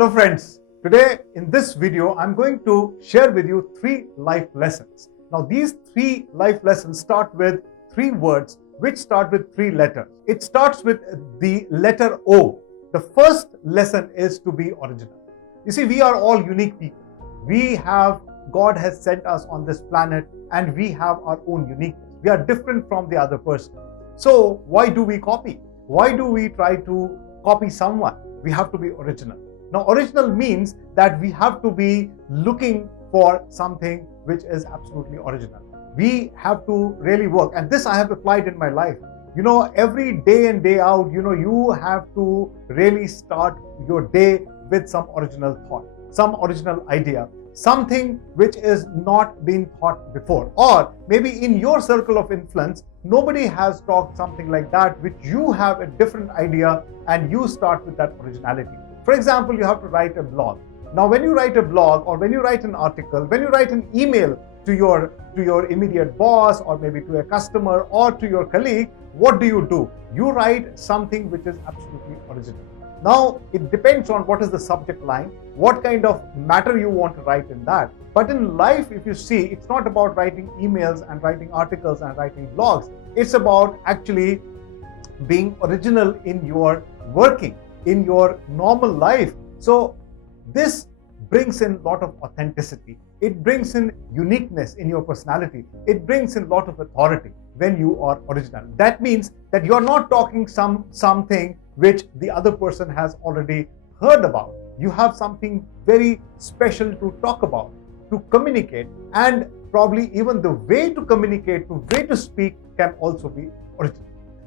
Hello friends, today in this video I'm going to share with you 3 life lessons. Now these 3 life lessons start with 3 words which start with 3 letters. It starts with the letter O. The first lesson is to be original. You see, we are all unique people. God has sent us on this planet and we have our own uniqueness. We are different from the other person. So why do we copy? Why do we try to copy someone? We have to be original. Now, original means that we have to be looking for something which is absolutely original. We have to really work, and this I have applied in my life. Every day in, day out, you have to really start your day with some original thought, some original idea, something which is not been thought before. Or maybe in your circle of influence, nobody has talked something like that, which you have a different idea and you start with that originality. For example, you have to write a blog. Now, when you write a blog or when you write an article, when you write an email to your immediate boss or maybe to a customer or to your colleague, what do? You write something which is absolutely original. Now, it depends on what is the subject line, what kind of matter you want to write in that. But in life, if you see, it's not about writing emails and writing articles and writing blogs. It's about actually being original in your working, in your normal life. So this brings in a lot of authenticity. It brings in uniqueness in your personality. It brings in a lot of authority when you are original. That means that you are not talking something which the other person has already heard about. You have something very special to talk about, to communicate, and probably even the way to communicate, the way to speak can also be original.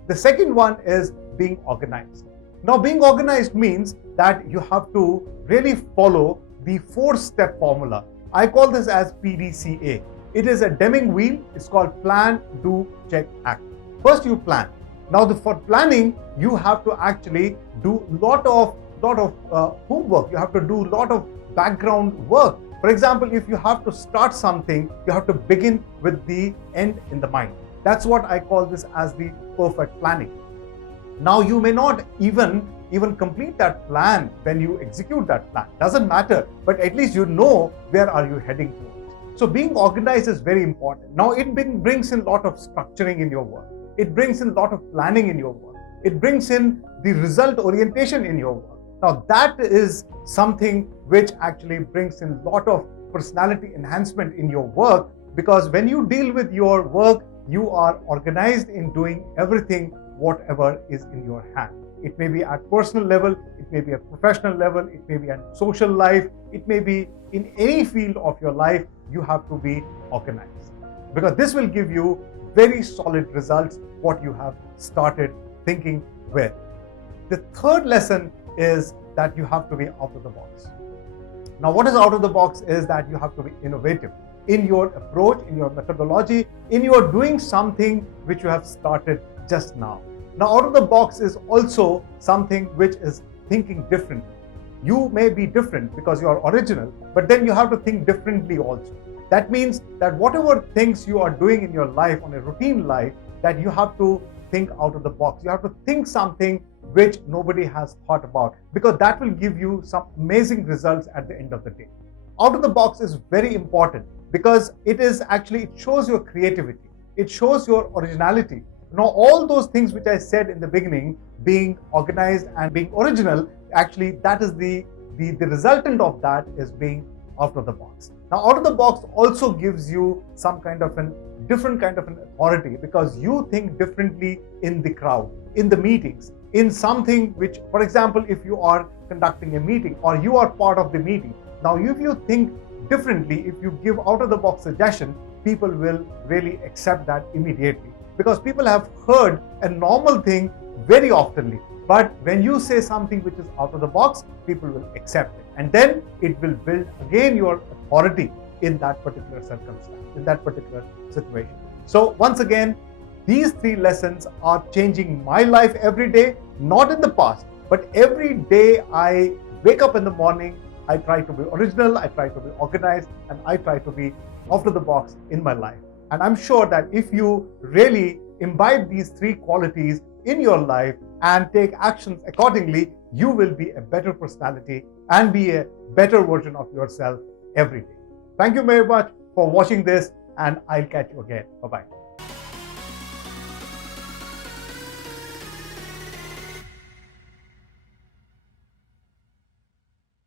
The second one is being organized. Now, being organized means that you have to really follow the 4-step formula. I call this as PDCA. It is a Deming wheel. It's called plan, do, check, act. First, you plan. Now, for planning, you have to actually do lot of homework. You have to do a lot of background work. For example, if you have to start something, you have to begin with the end in the mind. That's what I call this as the perfect planning. Now, you may not even complete that plan when you execute that plan. Doesn't matter, but at least you know where are you heading towards. So being organized is very important. Now, it brings in a lot of structuring in your work. It brings in a lot of planning in your work. It brings in the result orientation in your work. Now, that is something which actually brings in a lot of personality enhancement in your work, because when you deal with your work, you are organized in doing everything whatever is in your hand. It may be at personal level, it may be at professional level, it may be at social life, it may be in any field of your life. You have to be organized, because this will give you very solid results what you have started thinking with. The third lesson is that you have to be out of the box. Now, what is out of the box is that you have to be innovative in your approach, in your methodology, in your doing something which you have started just now. Now, out of the box is also something which is thinking differently. You may be different because you are original, but then you have to think differently also. That means that whatever things you are doing in your life, on a routine life, that you have to think out of the box. You have to think something which nobody has thought about, because that will give you some amazing results at the end of the day. Out of the box is very important because it shows your creativity. It shows your originality. Now, all those things which I said in the beginning, being organized and being original, actually that is the resultant of that is being out of the box. Now, out of the box also gives you some kind of different kind of an authority, because you think differently in the crowd, in the meetings, in something which, for example, if you are conducting a meeting or you are part of the meeting. Now, if you think differently, if you give out of the box suggestion, people will really accept that immediately, because people have heard a normal thing very oftenly. But when you say something which is out of the box, people will accept it. And then it will build again your authority in that particular circumstance, in that particular situation. So once again, these 3 lessons are changing my life every day, not in the past, but every day I wake up in the morning, I try to be original, I try to be organized, and I try to be out of the box in my life. And I'm sure that if you really imbibe these three qualities in your life and take actions accordingly, you will be a better personality and be a better version of yourself every day. Thank you very much for watching this, and I'll catch you again. Bye-bye.